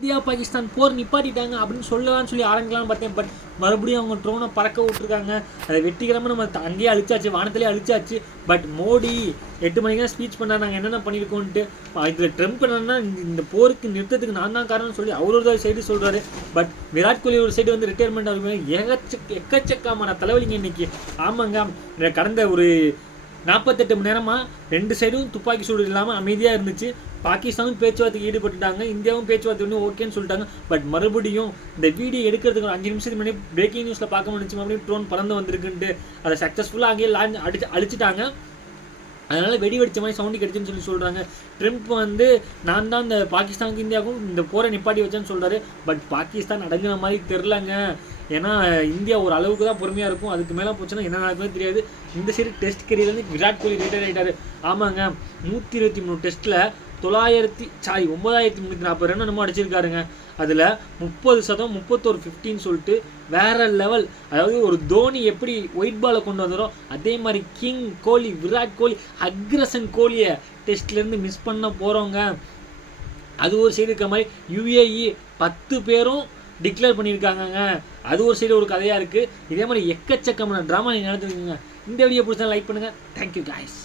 India Pakistan போர் நிப்பாட்டிட்டாங்க அப்படின்னு சொல்லலாம்னு சொல்லி ஆரம்பிக்கலாம்னு பார்த்தேன். பட் மறுபடியும் அவங்க ட்ரோனை பறக்க விட்டுருக்காங்க. அதை வெற்றிகரமாக நம்ம அங்கேயே அழிச்சாச்சு, வானத்திலே அழிச்சாச்சு. பட் மோடி 8 மணிக்கு தான் ஸ்பீச் பண்ணார், நாங்கள் என்னென்ன பண்ணியிருக்கோன்ட்டு. இதில் ட்ரம்ப் என்னன்னா இந்த போருக்கு நிறுத்தத்துக்கு நான் தான் காரணம்னு சொல்லி அவரோட சைடு சொல்கிறாரு. பட் விராட் கோலி ஒரு சைடு வந்து ரிட்டையர்மெண்ட் ஆகுது. எக்கச்சக்கமான தலைவலிங்க இன்னைக்கு. ஆமாங்க, கடந்த ஒரு 48 மணி நேரமாக 2 சைடும் துப்பாக்கி சூடு இல்லாமல் அமைதியாக இருந்துச்சு. பாகிஸ்தானும் பேச்சுவார்த்தைக்கு ஈடுபட்டுட்டாங்க, இந்தியாவும் பேச்சுவார்த்தை ஒன்று ஓகேன்னு சொல்லிட்டாங்க. பட் மறுபடியும் இந்த வீடியோ எடுக்கிறதுக்கு ஒரு 5 நிமிஷத்துக்கு முன்னாடி பிரேக்கிங் நியூஸில் பார்க்க முடிச்சு, மறுபடியும் ட்ரோன் பறந்து வந்திருக்குன்ட்டு அதை சக்ஸஸ்ஃபுல்லாக அங்கேயே அழிச்சிட்டாங்க. அதனால் வெடி வெடிச்ச மாதிரி சவுண்டு கிடைச்சுன்னு சொல்லி சொல்கிறாங்க. ட்ரம்ப் வந்து நான் தான் இந்த பாகிஸ்தானுக்கு இந்தியாவுக்கும் இந்த போரை நிப்பாட்டி வச்சேன்னு சொல்கிறாரு. பட் பாகிஸ்தான் அடங்குன மாதிரி தெரிலங்க. ஏன்னா இந்தியா ஒரு அளவுக்கு தான் பொறுமையாக இருக்கும், அதுக்கு மேலே போச்சுன்னா என்ன நடக்குதுன்னு தெரியாது. இந்த சைடு டெஸ்ட் கரியர் வந்து விராட் கோலி ரிட்டையர் ஆகிட்டார். ஆமாங்க, 123 டெஸ்ட்டில் 9340 ரன் என்னமோ அடிச்சிருக்காருங்க. அதில் 30%, 31-15 சொல்லிட்டு வேற லெவல். அதாவது ஒரு தோனி எப்படி ஒயிட் பாலை கொண்டு வந்துடும், அதே மாதிரி கிங் கோலி, விராட் கோலி, அக்ரஸன் கோலியை டெஸ்ட்லேருந்து மிஸ் பண்ண போகிறோங்க. அது ஒரு சைடு இருக்க மாதிரி UAE 10 பேரும் டிக்ளேர் பண்ணியிருக்காங்கங்க. அது ஒரு சைடு ஒரு கதையாக இருக்குது. இதே மாதிரி எக்கச்சக்கமான ட்ராமா நீங்கள் நடந்துருக்குங்க. இந்த வீடியோ பிடிச்சா லைக் பண்ணுங்கள். Thank you guys.